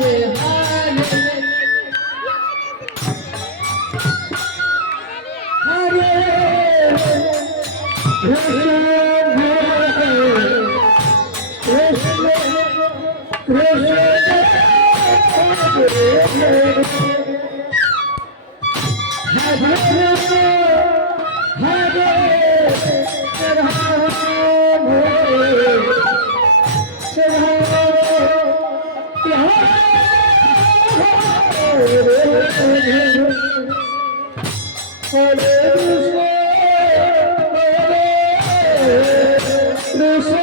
Hare Hare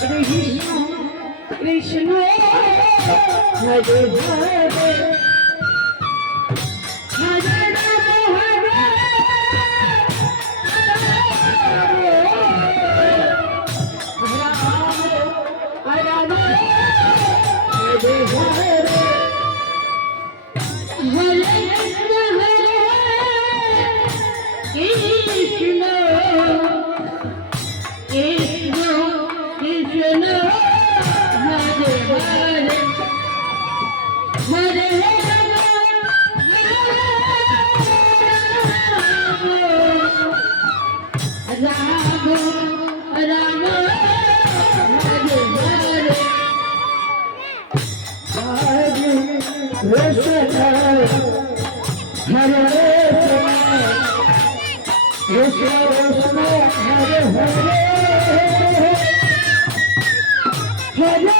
Krishna Krishna Hare Hare Hare Ram Krishna Hare Krishna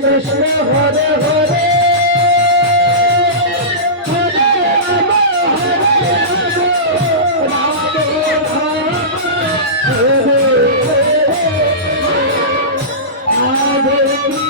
Krishna Hare Hare Hare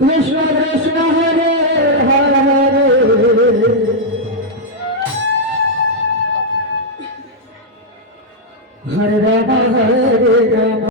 Krishna Krishna